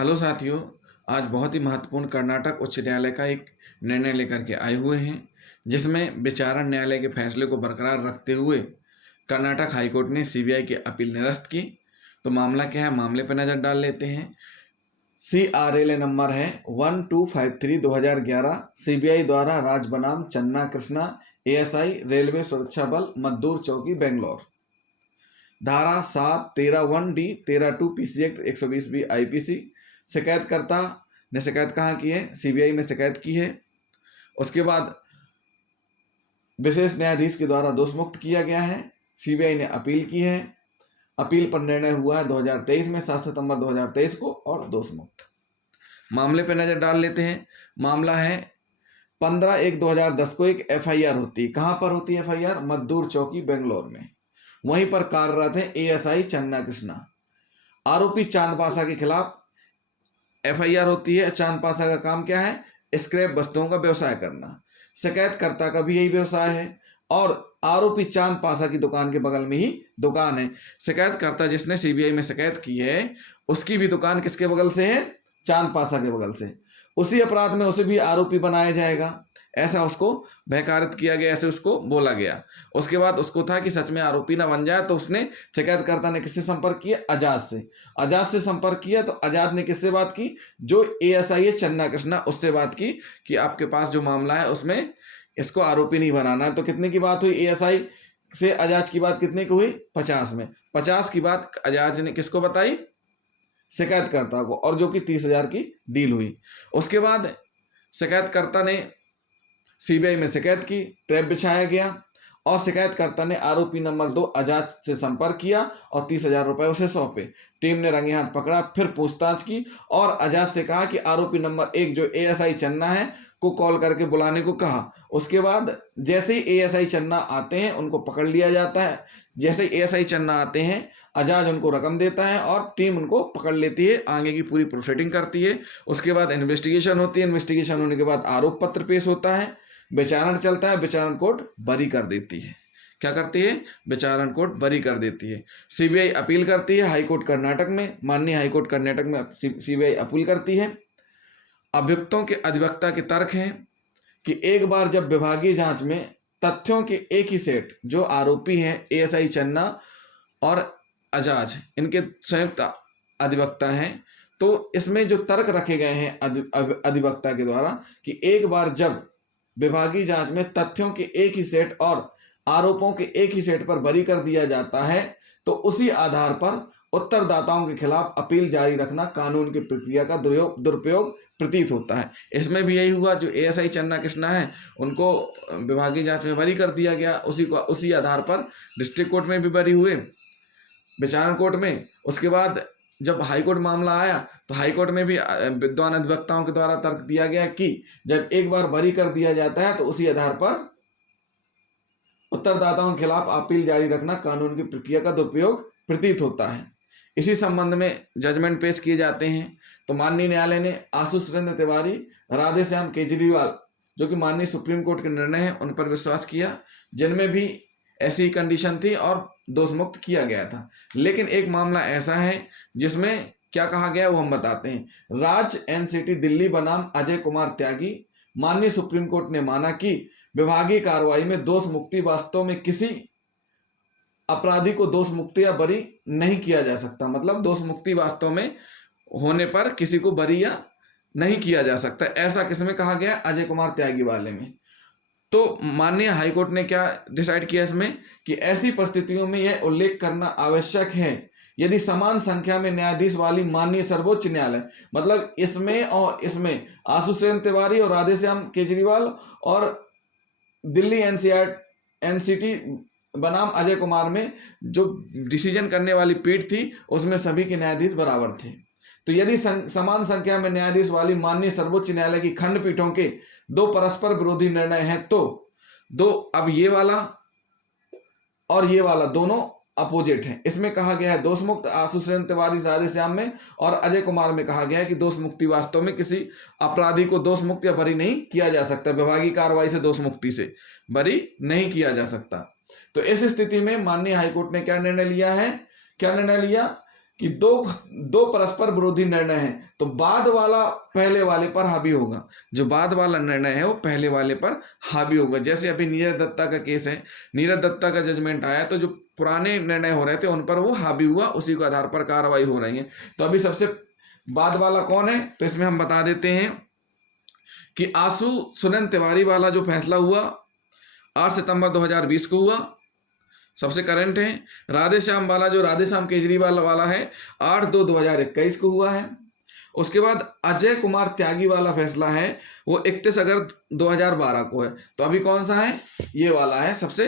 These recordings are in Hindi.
हेलो साथियों, आज बहुत ही महत्वपूर्ण कर्नाटक उच्च न्यायालय का एक निर्णय लेकर के आए हुए हैं, जिसमें विचारण न्यायालय के फैसले को बरकरार रखते हुए कर्नाटक हाईकोर्ट ने सीबीआई की अपील निरस्त की। तो मामला क्या है, मामले पर नज़र डाल लेते हैं। CRLA नंबर है 1253/2011। सीबीआई द्वारा राज बनाम चन्ना कृष्णा ASI रेलवे सुरक्षा बल मद्दूर चौकी बेंगलोर। धारा 7(13)(1)D 13(2) PC act 120B IPC। शिकायतकर्ता ने शिकायत कहाँ की है? सीबीआई में शिकायत की है। उसके बाद विशेष न्यायाधीश के द्वारा दोष मुक्त किया गया है। सीबीआई ने अपील की है। अपील पर निर्णय हुआ है 2023 में 7 सितंबर 2023 को और दोष मुक्त। मामले पर नजर डाल लेते हैं। मामला है 15/1/2010 को एक FIR होती है। कहाँ पर होती है FIR? मद्दूर चौकी बेंगलोर में। वहीं पर कार्यरत है ASI चन्ना कृष्णा। आरोपी चांद पासा के खिलाफ FIR होती है। चांद पासा का काम क्या है? स्क्रैप वस्तुओं का व्यवसाय करना। शिकायतकर्ता का भी यही व्यवसाय है और आरोपी चांद पासा की दुकान के बगल में ही दुकान है। शिकायतकर्ता जिसने सीबीआई में शिकायत की है, उसकी भी दुकान किसके बगल से है? चांद पासा के बगल से। उसी अपराध में उसे भी आरोपी बनाया जाएगा, ऐसा उसको बहकारित किया गया, ऐसे उसको बोला गया। उसके बाद उसको था कि सच में आरोपी ना बन जाए, तो उसने शिकायतकर्ता ने किससे संपर्क किया? आजाद से। आजाद से संपर्क किया तो आजाद ने किससे बात की? जो ASI है चन्ना कृष्णा, उससे बात की कि आपके पास जो मामला है उसमें इसको आरोपी नहीं बनाना है। तो कितने की बात हुई? ASI से आजाद की बात कितने की हुई? 50 में। 50 की बात आजाद ने किसको बताई? शिकायतकर्ता को, और जो कि 30,000 की डील हुई। उसके बाद शिकायतकर्ता ने सीबीआई में शिकायत की, ट्रैप बिछाया गया और शिकायतकर्ता ने आरोपी नंबर 2 आजाद से संपर्क किया और 30,000 रुपये उसे सौंपे। टीम ने रंगे हाथ पकड़ा, फिर पूछताछ की और आजाद से कहा कि आरोपी नंबर 1 जो ASI चन्ना है को कॉल करके बुलाने को कहा। उसके बाद जैसे ही ASI चन्ना आते हैं उनको पकड़ लिया जाता है। जैसे ही ASI चन्ना आते हैं, आजाद उनको रकम देता है और टीम उनको पकड़ लेती है, आगे की पूरी प्रोसीडिंग करती है। उसके बाद इन्वेस्टिगेशन होती है। इन्वेस्टिगेशन होने के बाद आरोप पत्र पेश होता है, विचारण चलता है, विचारण कोर्ट बरी कर देती है। क्या करती है? विचारण कोर्ट बरी कर देती है। सीबीआई अपील करती है हाईकोर्ट कर्नाटक में। माननीय हाईकोर्ट कर्नाटक में सीबीआई अपील करती है। अभियुक्तों के अधिवक्ता के तर्क हैं कि एक बार जब विभागीय जांच में तथ्यों के एक ही सेट, जो आरोपी हैं ASI चन्ना और आजाद, इनके संयुक्त अधिवक्ता हैं, तो इसमें जो तर्क रखे गए हैं अधिवक्ता के द्वारा कि एक बार जब विभागीय जांच में तथ्यों के एक ही सेट और आरोपों के एक ही सेट पर बरी कर दिया जाता है, तो उसी आधार पर उत्तरदाताओं के खिलाफ अपील जारी रखना कानून की प्रक्रिया का दुरुपयोग प्रतीत होता है। इसमें भी यही हुआ। जो ASI चन्ना कृष्णा है उनको विभागीय जांच में बरी कर दिया गया। उसी आधार पर डिस्ट्रिक्ट कोर्ट में भी बरी हुए, विचारण कोर्ट में। उसके बाद जब हाईकोर्ट मामला आया तो हाईकोर्ट में भी विद्वान अधिवक्ताओं के द्वारा तर्क दिया गया कि जब एक बार बरी कर दिया जाता है तो उसी आधार पर उत्तरदाताओं के खिलाफ अपील जारी रखना कानून की प्रक्रिया का दुरुपयोग प्रतीत होता है। इसी संबंध में जजमेंट पेश किए जाते हैं। तो माननीय न्यायालय ने आशु सुरेंद्र तिवारी, राधेश्याम केजरीवाल, जो कि माननीय सुप्रीम कोर्ट के निर्णय हैं, उन पर विश्वास किया, जिनमें भी ऐसी कंडीशन थी और दोष मुक्त किया गया था। लेकिन एक मामला ऐसा है जिसमें क्या कहा गया वो हम बताते हैं। राज NCT दिल्ली बनाम अजय कुमार त्यागी। माननीय सुप्रीम कोर्ट ने माना कि विभागीय कार्रवाई में दोष मुक्ति वास्तव में किसी अपराधी को दोष मुक्ति या बरी नहीं किया जा सकता। मतलब दोष मुक्ति वास्तव में होने पर किसी को बरी या नहीं किया जा सकता। ऐसा किसमें कहा गया? अजय कुमार त्यागी वाले में। तो माननीय हाईकोर्ट ने क्या डिसाइड किया इसमें कि ऐसी परिस्थितियों में यह उल्लेख करना आवश्यक है यदि समान संख्या में न्यायाधीश वाली माननीय सर्वोच्च न्यायालय, मतलब इसमें और इसमें आशु सुरेंद्र तिवारी और राधेश्याम केजरीवाल और दिल्ली NCT बनाम अजय कुमार में जो डिसीजन करने वाली पीठ थी उसमें सभी के न्यायाधीश बराबर थे। तो यदि समान संख्या में न्यायाधीश वाली माननीय सर्वोच्च न्यायालय की खंडपीठों के दो परस्पर विरोधी निर्णय हैं, तो दो, अब ये वाला और ये वाला दोनों अपोजिट हैं। इसमें कहा गया है दोष मुक्त आशु सुरेंद्र तिवारी राधेश्याम में, और अजय कुमार में कहा गया है कि दोष मुक्ति वास्तव में किसी अपराधी को दोष मुक्त या बरी नहीं किया जा सकता। विभागीय कार्रवाई से दोष मुक्ति से बरी नहीं किया जा सकता। तो इस स्थिति में माननीय हाईकोर्ट ने क्या निर्णय लिया है? क्या निर्णय लिया कि दो परस्पर विरोधी निर्णय हैं तो बाद वाला पहले वाले पर हावी होगा। जो बाद वाला निर्णय है वो पहले वाले पर हावी होगा। जैसे अभी नीरज दत्ता का केस है, नीरज दत्ता का जजमेंट आया तो जो पुराने निर्णय हो रहे थे उन पर वो हावी हुआ, उसी के आधार पर कार्रवाई हो रही है। तो अभी सबसे बाद वाला कौन है, तो इसमें हम बता देते हैं कि आशु सुनन तिवारी वाला जो फैसला हुआ 8 सितंबर 2020 को हुआ, सबसे करंट है। राधेश्याम वाला जो राधेश्याम केजरीवाल वाला है 8/2/2021 को हुआ है। उसके बाद अजय कुमार त्यागी वाला फैसला है वो 31 अगस्त 2012 को है। तो अभी कौन सा है, ये वाला है सबसे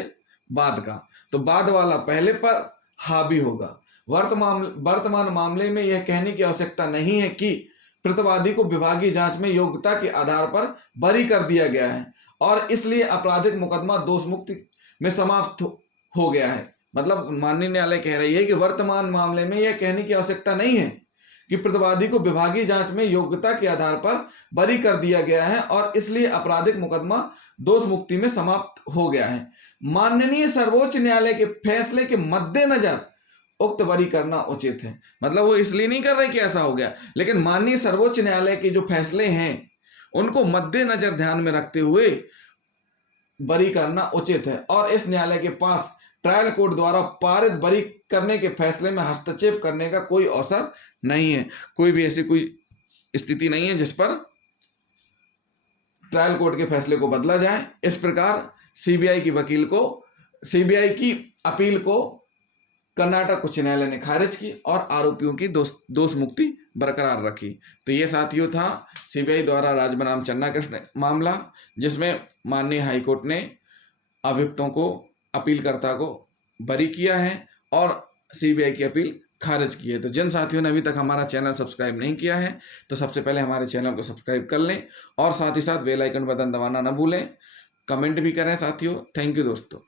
बाद का। तो बाद वाला पहले पर हावी होगा। वर्तमान मामले में यह कहने की आवश्यकता नहीं है कि प्रतिवादी को विभागीय जांच में योग्यता के आधार पर बरी कर दिया गया है और इसलिए आपराधिक मुकदमा दोष मुक्ति में समाप्त हो गया है। मतलब माननीय न्यायालय कह रही है कि वर्तमान मामले में यह कहने की आवश्यकता नहीं है कि प्रतिवादी को विभागीय जांच में योग्यता के आधार पर बरी कर दिया गया है और इसलिए आपराधिक मुकदमा दोष मुक्ति में समाप्त हो गया है। माननीय सर्वोच्च न्यायालय के फैसले के मद्देनजर उक्त बरी करना उचित है। मतलब वो इसलिए नहीं कर रहे कि ऐसा हो गया, लेकिन माननीय सर्वोच्च न्यायालय के जो फैसले हैं उनको मद्देनजर ध्यान में रखते हुए बरी करना उचित है और इस न्यायालय के पास ट्रायल कोर्ट द्वारा पारित बरी करने के फैसले में हस्तक्षेप करने का कोई अवसर नहीं है। कोई भी ऐसी कोई स्थिति नहीं है जिस पर ट्रायल कोर्ट के फैसले को बदला जाए। इस प्रकार सीबीआई की अपील को कर्नाटक उच्च न्यायालय ने खारिज की और आरोपियों की दोष मुक्ति बरकरार रखी। तो ये साथियों था सीबीआई द्वारा राज बनाम चन्ना कृष्ण मामला, जिसमें माननीय हाईकोर्ट ने अभियुक्तों को, अपीलकर्ता को बरी किया है और सीबीआई की अपील खारिज की है। तो जिन साथियों ने अभी तक हमारा चैनल सब्सक्राइब नहीं किया है तो सबसे पहले हमारे चैनल को सब्सक्राइब कर लें और साथ ही साथ बेल आइकन बटन दबाना न भूलें। कमेंट भी करें साथियों। थैंक यू दोस्तों।